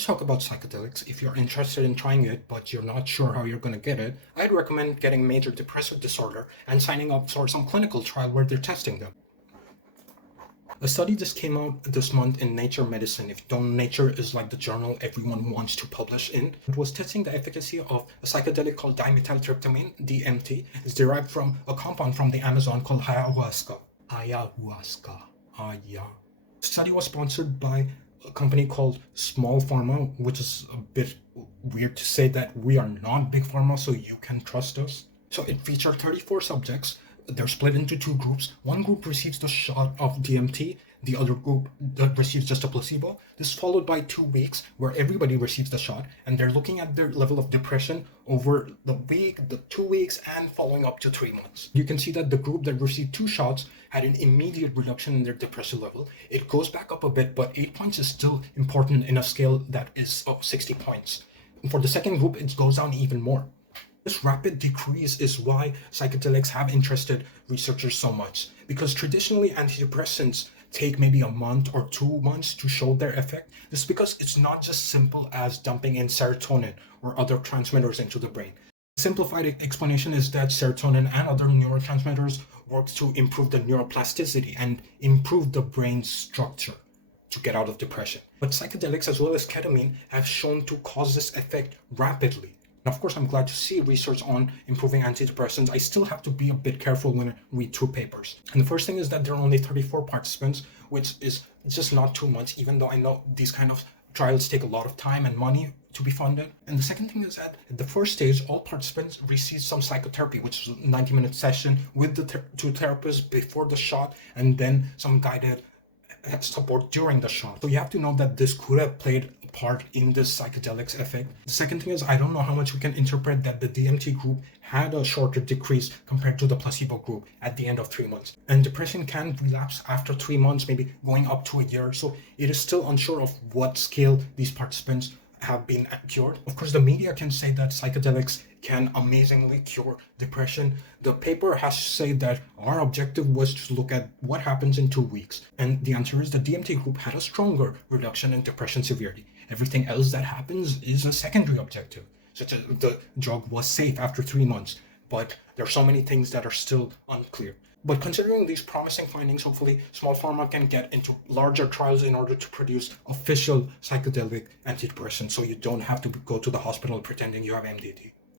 Let's talk about psychedelics. If you're interested in trying it, but you're not sure how you're going to get it, I'd recommend getting major depressive disorder and signing up for some clinical trial where they're testing them. A study just came out this month in Nature Medicine. If you don't, Nature is like the journal everyone wants to publish in. It was testing the efficacy of a psychedelic called dimethyltryptamine, DMT. It's derived from a compound from the Amazon called ayahuasca. Ayahuasca. Aya. The study was sponsored by a company called Small Pharma, which is a bit weird to say that we are not big pharma, so you can trust us. So it featured 34 subjects. They're split into two groups. One group receives the shot of DMT, the other group that receives just a placebo. This is followed by 2 weeks where everybody receives the shot, and they're looking at their level of depression over the week, the 2 weeks, and following up to 3 months. You can see that the group that received 2 shots had an immediate reduction in their depression level. It goes back up a bit, but 8 points is still important in a scale that is of 60 points. For the second group, it goes down even more. This rapid decrease is why psychedelics have interested researchers so much, because traditionally antidepressants take maybe a month or 2 months to show their effect. This is because it's not just simple as dumping in serotonin or other transmitters into the brain. The simplified explanation is that serotonin and other neurotransmitters work to improve the neuroplasticity and improve the brain's structure to get out of depression. But psychedelics as well as ketamine have shown to cause this effect rapidly. And of course, I'm glad to see research on improving antidepressants. I still have to be a bit careful when I read through papers. And the first thing is that there are only 34 participants, which is just not too much, even though I know these kind of trials take a lot of time and money to be funded. And the second thing is that at the first stage, all participants receive some psychotherapy, which is a 90-minute session with the two therapists before the shot, and then some guided support during the shot. So you have to know that this could have played a part in this psychedelics effect. The second thing is, I don't know how much we can interpret that the DMT group had a shorter decrease compared to the placebo group at the end of 3 months. And depression can relapse after 3 months, maybe going up to a year. So it is still unsure of what scale these participants have been cured. Of course, the media can say that psychedelics can amazingly cure depression. The paper has to say that our objective was to look at what happens in 2 weeks. And the answer is the DMT group had a stronger reduction in depression severity. Everything else that happens is a secondary objective, such as the drug was safe after 3 months. But there are so many things that are still unclear. But considering these promising findings, hopefully Small Pharma can get into larger trials in order to produce official psychedelic antidepressants so you don't have to go to the hospital pretending you have MDD.